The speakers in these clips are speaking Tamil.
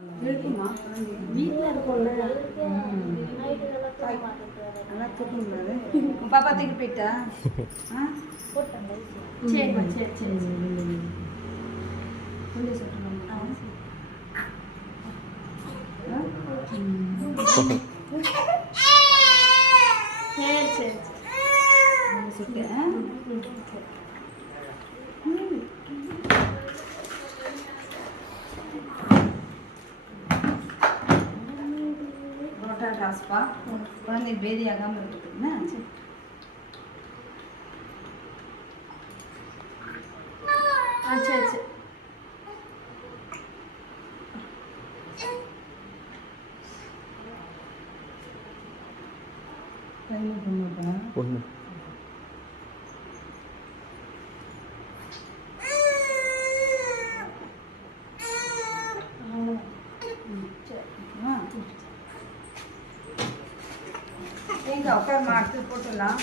இருக்குமா வீட்டில் இருக்கும்ல நல்லா தூக்கணும். பாப்பா தூக்கி போயிட்டா? சரிம்மா சரி சரி கொஞ்சம் சொல்லணுமா? சரி சரி சுட்டேன். கிளாஸ்ப்பா குழந்தை பேதியாகாமல் இருக்குதுன்னா சரி. சரி சரி பொண்ணு எங்க உட்கார் மாட்டு போட்டுடலாம்.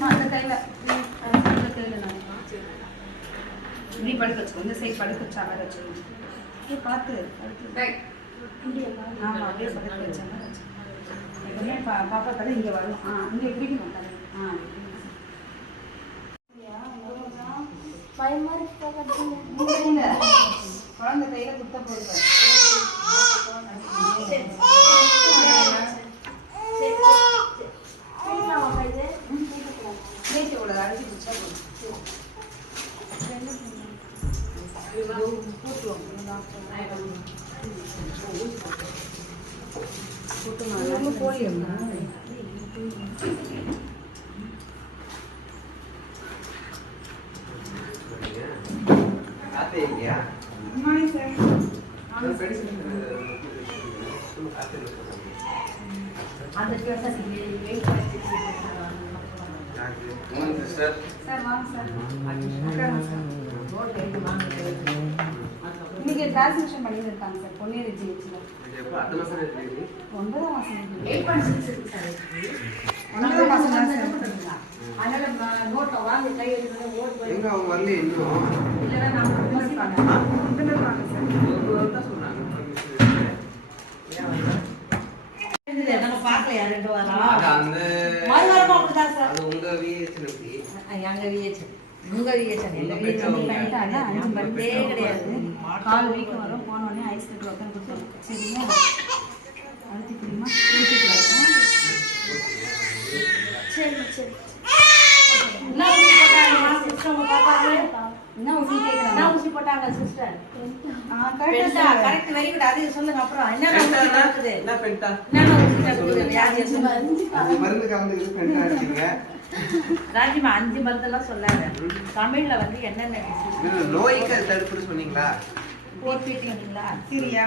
அந்த கையில இப்படி படுக்க வச்சு இந்த சைட் படுக்க வச்சா மாதிரி வச்சு பார்த்து ஆமாம் அப்படியே படுக்க வச்சா மாதிரி வச்சு எப்பவுமே பாப்பா கடை இங்கே வரும். இங்கே எப்படி மாட்டாங்க. குழந்தை கையில குத்த போடுங்க. அரைச்சி பிடிச்சா போட்டுருவோம். போயிடுமா இன்னைக்கு டிரான்ஸ்லேஷன் பண்ணிட்டு இருக்காங்க சார். பொன்னேரி ஜிஹெச்ல 9ஆம் மாசம் 9ஆம் மாசம் அதனால நோட்டை வாங்கி கை எடுத்து வரல இன்னும் இல்லைன்னா நம்ம இருப்பாங்க சார். நம்ம பார்க்கலையா 2 வாரம் மறுவாரமா அப்படிதான் சார். அது உங்க விஹெச்ல எப்படி எங்க விஹெச் உங்க விஹெச் எங்க விஹெச் பண்ணிட்டாங்க. 5 பர்த்டே கிடையாது. கால் வீக் வரும். போனோடனே ஐஸ் கட்டி உட்காந்து கொடுத்துருவோம். சரிங்களா? அழுத்தி தெரியுமா? சரி சரி என்ன ஊசி கேட்குறாங்க? ஊசி போட்டாங்க சிஸ்டர். Correct very good. அது சொல்லுங்க. அப்புறம் என்ன நடக்குது? என்ன பென்டா என்ன ஊசி நடக்குது? வியாதி அது மருந்து கலந்து பென்டா அடிச்சீங்க. ராஜிமா 5 மருந்தெல்லாம் சொல்லாத. தமிழ்ல வந்து என்னென்ன நோய்க்கு தடுப்பு சொன்னீங்களா? போட்டுட்டீங்களா? சரியா